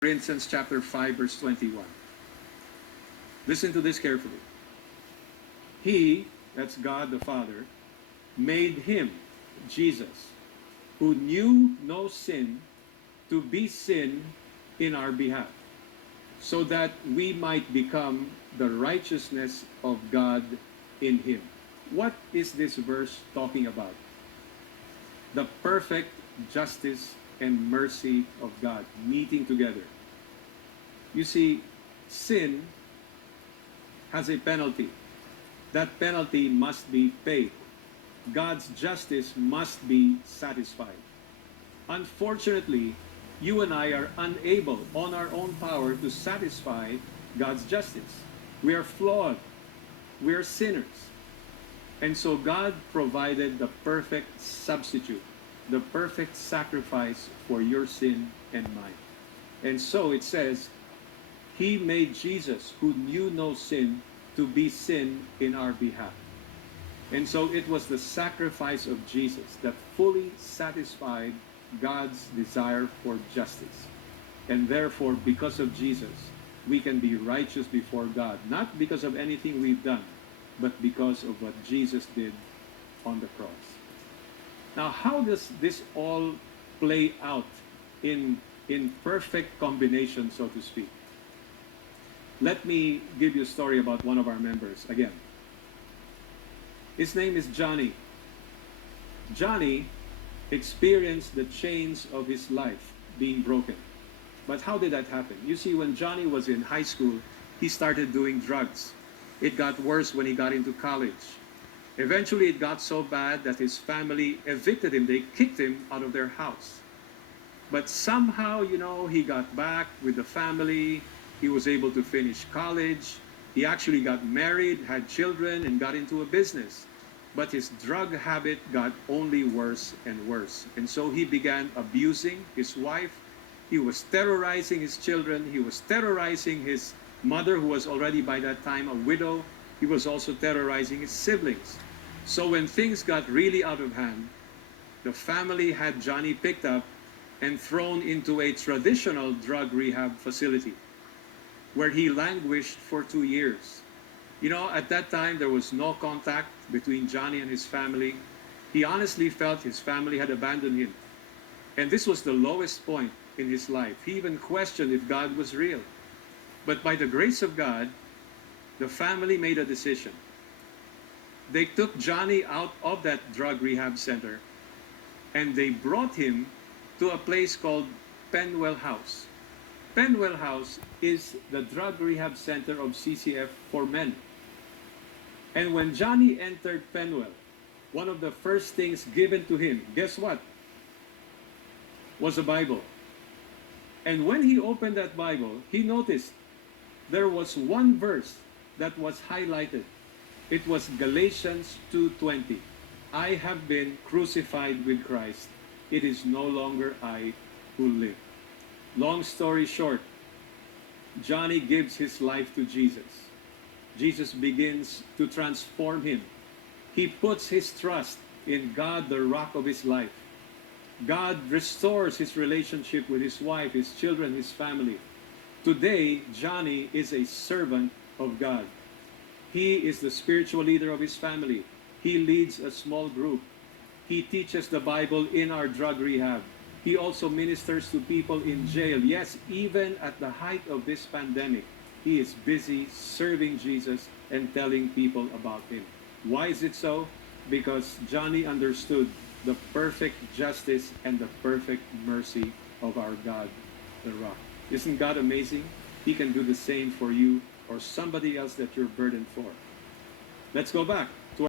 Corinthians chapter 5 verse 21. Listen to this carefully. He, that's God the Father, made him, Jesus, who knew no sin, to be sin in our behalf, so that we might become the righteousness of God in him. What is this verse talking about? The perfect justice and mercy of God meeting together. You see, sin has a penalty. That penalty must be paid. God's justice must be satisfied. Unfortunately, you and I are unable on our own power to satisfy God's justice. We are flawed. We are sinners. And so God provided the perfect substitute, the perfect sacrifice for your sin and mine. And so it says, He made Jesus, who knew no sin, to be sin in our behalf. And so it was the sacrifice of Jesus that fully satisfied God's desire for justice. And therefore, because of Jesus, we can be righteous before God, not because of anything we've done, but because of what Jesus did on the cross. Now, how does this all play out in perfect combination, so to speak? Let me give you a story about one of our members again. His name is Johnny. Johnny experienced the chains of his life being broken. But how did that happen? You see, when Johnny was in high school, he started doing drugs. It got worse when he got into college. Eventually, it got so bad that his family evicted him. They kicked him out of their house. But somehow, he got back with the family. He was able to finish college. He actually got married, had children, and got into a business. But his drug habit got only worse and worse. And so he began abusing his wife. He was terrorizing his children. He was terrorizing his mother, who was already by that time a widow. He was also terrorizing his siblings. So when things got really out of hand, the family had Johnny picked up and thrown into a traditional drug rehab facility where he languished for 2 years. At that time, there was no contact between Johnny and his family. He honestly felt his family had abandoned him. And this was the lowest point in his life. He even questioned if God was real. But by the grace of God, the family made a decision. They took Johnny out of that drug rehab center and they brought him to a place called Penwell House. Penwell House is the drug rehab center of CCF for men. And when Johnny entered Penwell, one of the first things given to him, guess what? Was a Bible. And when he opened that Bible, he noticed there was one verse that was highlighted. It was Galatians 2:20. I have been crucified with Christ. It is no longer I who live. Long story short, Johnny gives his life to Jesus. Jesus begins to transform him. He puts his trust in God, the rock of his life. God restores his relationship with his wife, his children, his family. Today, Johnny is a servant of God. He is the spiritual leader of his family. He leads a small group. He teaches the Bible in our drug rehab. He also ministers to people in jail. Yes, even at the height of this pandemic, he is busy serving Jesus and telling people about him. Why is it so? Because Johnny understood the perfect justice and the perfect mercy of our God, the rock. Isn't God amazing? He can do the same for you or somebody else that you're burdened for. Let's go back.